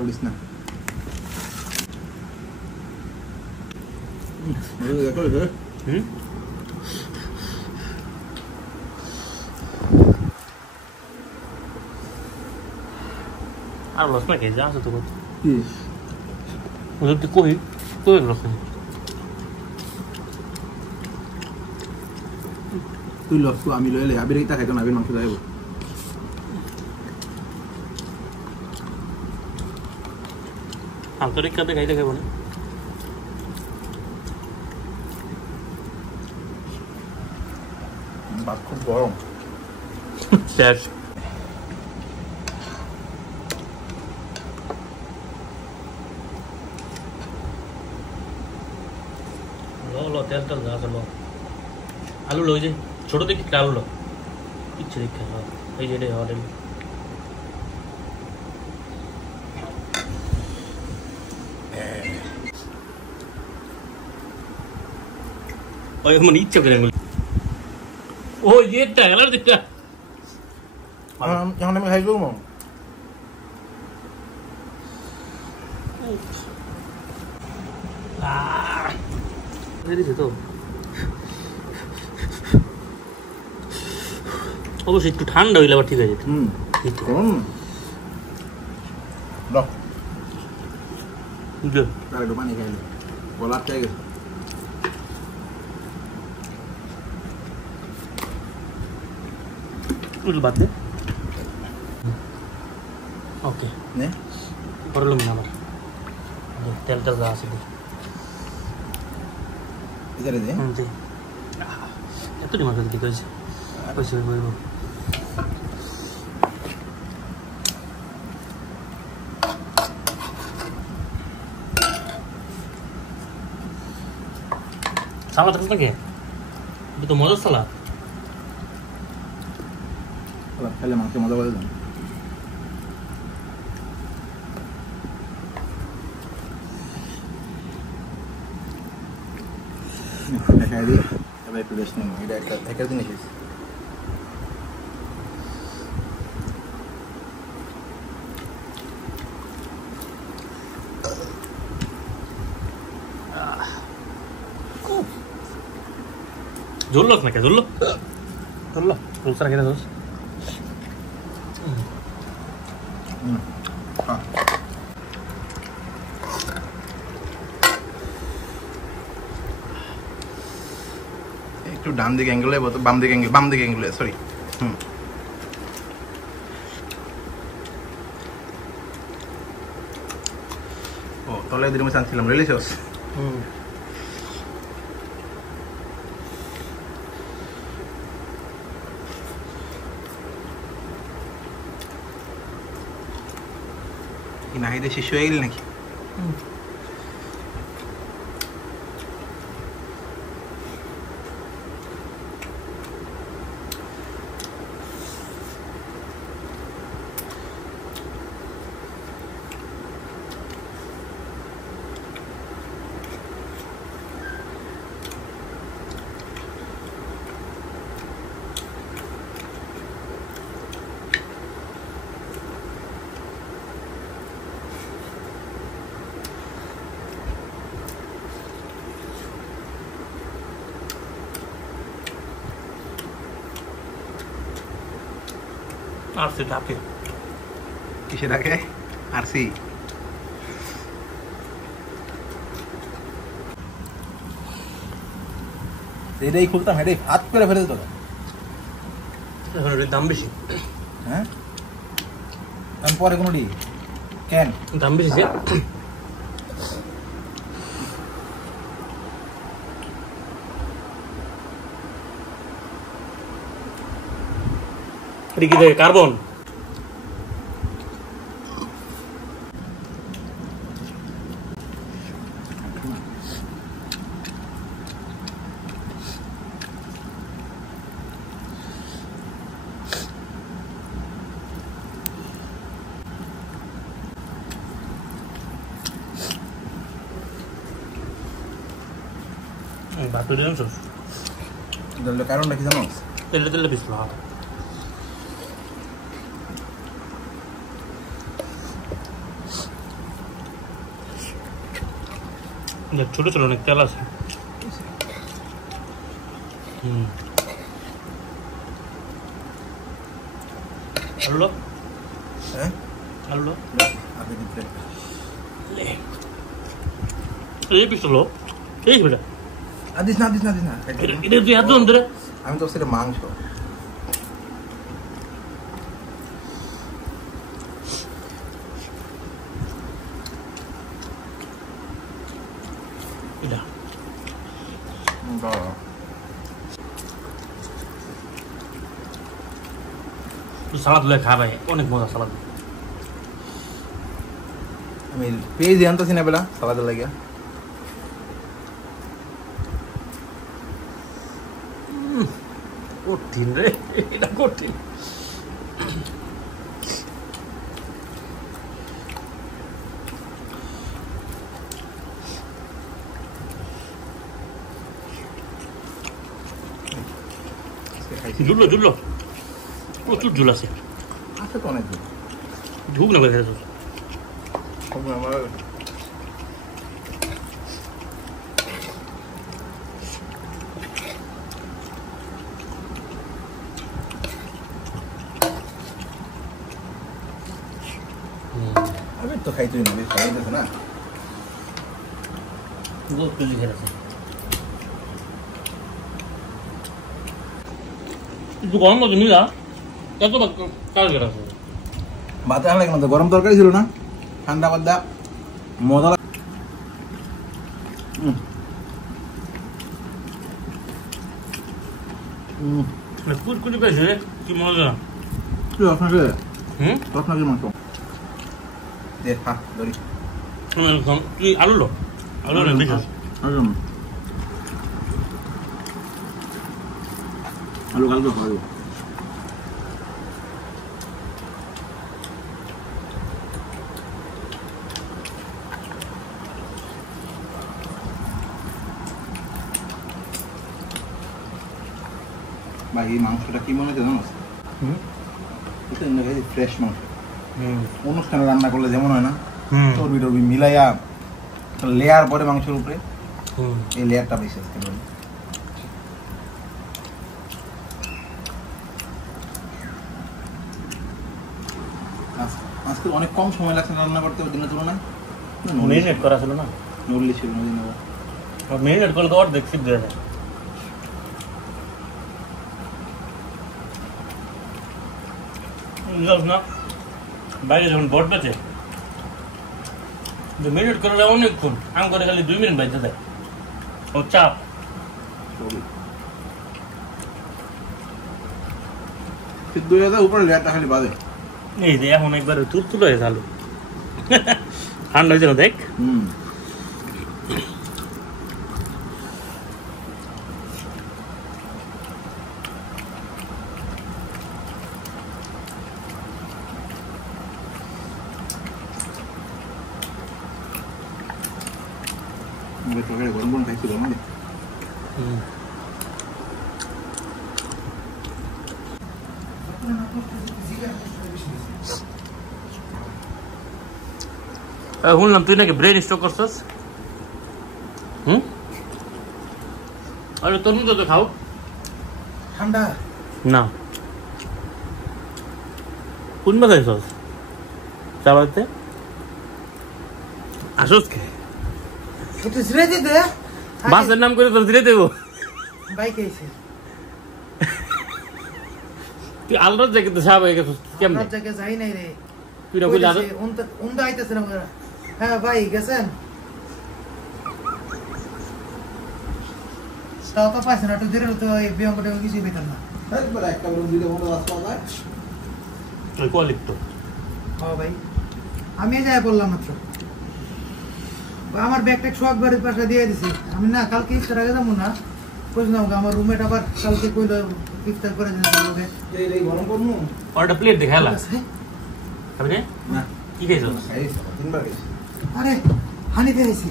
বলিস না আর লস না খেয়ে যা আছে তো কি ওদের তুই কই কই লস না তুই লস তো আমি লইলে আবির এটা খাইতো না আবির মাংস যাইব আন্তরিক কাতে খাইলে খাইব না ভাত খুব গরম শেষ লো তেল তেল যা চলো আলু লই যে ছোট দেখি আলু লো ইচ্ছে দেখে এই যে হওয়া ওই মানে ইচ্ছা করে ও এটা এলার দিকটা এখন আমি খাই করবো তো অবশ্যই একটু ঠান্ডা হইলে আবার ঠিক আছে একটু পানি খাই গলার চাই গেছে বাদ দে ওকে নে করলাম না আমার তেলটা যা আছে এখানে দে জি এত ডিমান্ড করে দিকে হয়েছে হয়েছে হইব সালাদ আছে নাকি এটা তো মজার সালাদ খেলে মাংস মজা বলে দেন দেখাই দিই এবার একটু রেস্ট নেব এটা একটা জিনিস ঝুললো নাকি ঝুললো ঝুললো ঝুলছে নাকি না দোষ একটু ডান দিকে অ্যাঙ্গেলে বাম দিকে অ্যাঙ্গেলে সরি ও তলে দিন আমি চাচ্ছিলাম রিলিশিয়াস নাহিদে শিশু হয়ে গেলি নাকি আরসি ডাকে কিসে ডাকে আরসি এটাই খুলতাম এটাই হাত করে ফেলে দিত এখন এর দাম বেশি হ্যাঁ আমি পরে কোনোটি কেন দাম বেশি যে কি দেখে কার্বন বাতো দিলাম সব কারণটা কি জানো তেলে তেলে পিছলা ছোট ছোট অনেক তেল আছে আলু হ্যাঁ আলু আপনি দিতে এই পিস্তল এই বেটা আদিস না এটা তুই হাত ধরে ধরে আমি তো সেটা মাংস এটা সালাদ লয়ে খা ভাই অনেক মজা সালাদ আমি পেঁয়াজ আনতেছি না বেলা সালাদে লাগিয়া কঠিন রে এটা কঠিন ঝুললো ঝুললো প্রচুর ঝুল আছে আছে তো অনেক ঢুক না করে খেয়েছো আমার আমি তো খাইতেই না খাইতেছে না বহুত কিছু খেয়েছে একটু গরম করছে মিলা এত কাজ আছে ভাতে লাগে না তো গরম তরকারি ছিল না ঠান্ডা বাদ্দা মজা কুটকুটি পেয়েছে কি মজা আপনাকে হুম আপনাকে মাংস দে হ্যাঁ ধরি তুই আলু লো আলু না বেশি আলু কালকে খাওয়াবো ভাই এই মাংসটা কি মনে হচ্ছে জানো এটা ফ্রেশ মাংস অনুষ্ঠানে রান্না করলে যেমন হয় না চর্বি টর্বি মিলাইয়া লেয়ার পরে মাংসের উপরে এই লেয়ারটা বেশি আসতে পারে আজকে অনেক কম সময় লাগছে রান্না করতে দিনের তুলনায় মেরিনেট করা ছিল না নড়লি ছিল না দিন মেরিনেট করলে তো আর দেখছি দেওয়া যায় না বাইরে যখন বট বেচে মিনিট করলে অনেকক্ষণ আম করে খালি 2 মিনিট বাইতে দেয় ও চাপ সিদ্ধ হয়ে যায় উপরে লেয়ারটা খালি বাদে এই যে এখন একবার তুলতুলো হয়ে গেল ঠান্ডা হয়েছে না দেখ তরকারি গরম গরম খাইছিল না শুনলাম তুই নাকি ব্রেন স্ট্রোক করছিস আরে তরমুজ তো খাও ঠান্ডা না কোন বা খাইছস চালাতে আসস কে একটু ছেড়ে দিতে বাসের নাম করে তোর দিলে দেবো বাইক এসে তুই আলরাত জায়গায় তো সাহাব হয়ে গেছিস কেমন জায়গায় যাই নাই রে তুই না কইলে আরো উন্দা আইতেছে না হ্যাঁ ভাই গেছেন তাও তো পাইছে না একটু ধীরে তো এই বিয়ঙ্কটা কিছু পেতাম না একবার একটা রুম দিলে মনে রাস্তা যায় তুই কোয়ালিক তো হ্যাঁ ভাই আমি যাই বললাম মাত্র আমার ব্যাগটা শখ বাড়ির পাশে দিয়ে দিছি আমি না কালকে ইফতার আগে যাবো না বুঝলাম আমার রুমমেট আবার কালকে কইলো ইফতার করে দিন এই গরম করবো অর্ডার প্লেট দেখা হেলা খাবি না না কি খাইছস খাইছি তিনবার খাইছি আরে হানি দিয়েছি